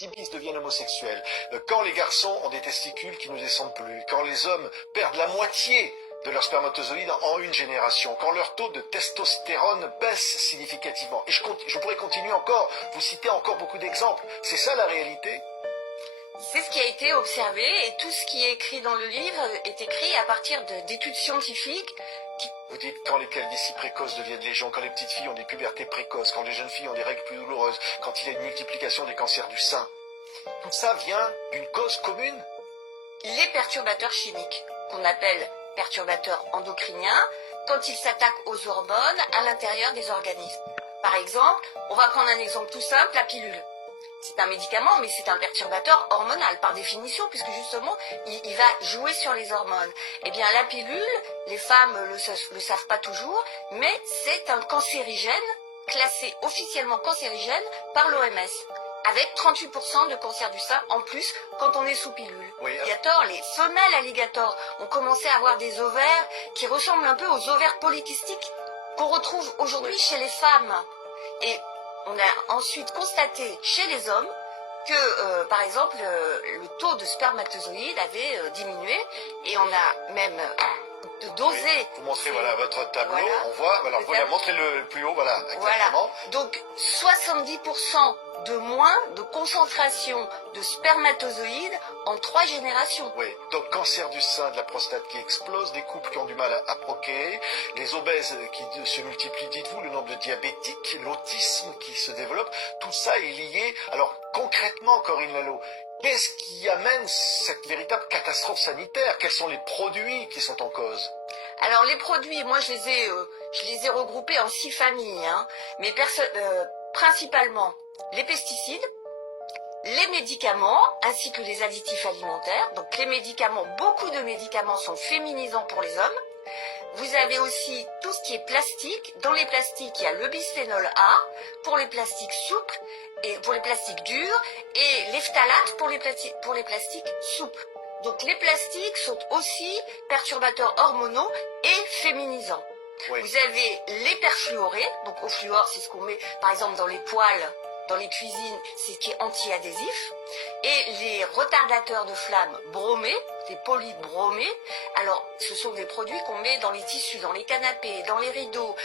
Ils deviennent homosexuels, quand les garçons ont des testicules qui ne descendent plus, quand les hommes perdent la moitié de leurs spermatozoïdes en une génération, quand leur taux de testostérone baisse significativement. Et je pourrais continuer encore, vous citer encore beaucoup d'exemples. C'est ça la réalité? C'est ce qui a été observé et tout ce qui est écrit dans le livre est écrit à partir d'études scientifiques. Vous dites quand les calvities précoces deviennent légion, quand les petites filles ont des pubertés précoces, quand les jeunes filles ont des règles plus douloureuses, quand il y a une multiplication des cancers du sein. Tout ça vient d'une cause commune? Les perturbateurs chimiques, qu'on appelle perturbateurs endocriniens, quand ils s'attaquent aux hormones à l'intérieur des organismes. Par exemple, on va prendre un exemple tout simple, la pilule. C'est un médicament, mais c'est un perturbateur hormonal, par définition, puisque justement, il va jouer sur les hormones. Eh bien, la pilule, les femmes le savent pas toujours, mais c'est un cancérigène, classé officiellement cancérigène par l'OMS, avec 38% de cancer du sein en plus quand on est sous pilule. Oui, Alligator, les femelles alligators ont commencé à avoir des ovaires qui ressemblent un peu aux ovaires polykystiques qu'on retrouve aujourd'hui chez les femmes. Et on a ensuite constaté chez les hommes que, par exemple, le taux de spermatozoïdes avait diminué et on a même dosé. Oui, vous montrez voilà votre tableau, voilà, on voit, alors voilà, montrez-le plus haut, voilà, exactement. Voilà. Donc 70% de moins de concentration de spermatozoïdes en 3 générations. Oui, donc cancer du sein, de la prostate qui explose, des couples qui ont du mal à procréer, les obèses qui se multiplient, dites-vous, le nombre de diabétiques, l'autisme qui se développe, tout ça est lié. Alors concrètement, Corinne Lalo, qu'est-ce qui amène cette véritable catastrophe sanitaire? Quels sont les produits qui sont en cause? Alors les produits, moi je les ai regroupés en 6 familles, hein, mais principalement les pesticides, les médicaments ainsi que les additifs alimentaires. Donc les médicaments, beaucoup de médicaments sont féminisants pour les hommes. Vous avez aussi tout ce qui est plastique. Dans les plastiques, il y a le bisphénol A pour les plastiques souples et pour les plastiques durs et les phtalates pour les plastiques souples. Donc les plastiques sont aussi perturbateurs hormonaux et féminisants. Oui. Vous avez les perfluorés, donc au fluor, c'est ce qu'on met par exemple dans les poêles, dans les cuisines, c'est ce qui est anti-adhésif. Et les retardateurs de flamme bromés, des polydes bromés, alors ce sont des produits qu'on met dans les tissus, dans les canapés, dans les rideaux,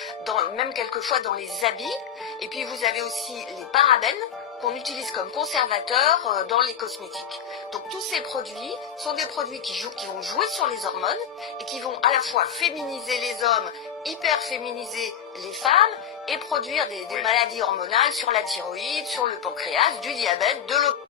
même quelquefois dans les habits. Et puis vous avez aussi les parabènes qu'on utilise comme conservateurs dans les cosmétiques. Donc tous ces produits sont des produits qui vont jouer sur les hormones et qui vont à la fois féminiser les hommes, hyper féminiser les femmes et produire des maladies hormonales sur la thyroïde, sur le pancréas, du diabète, de l'obésité.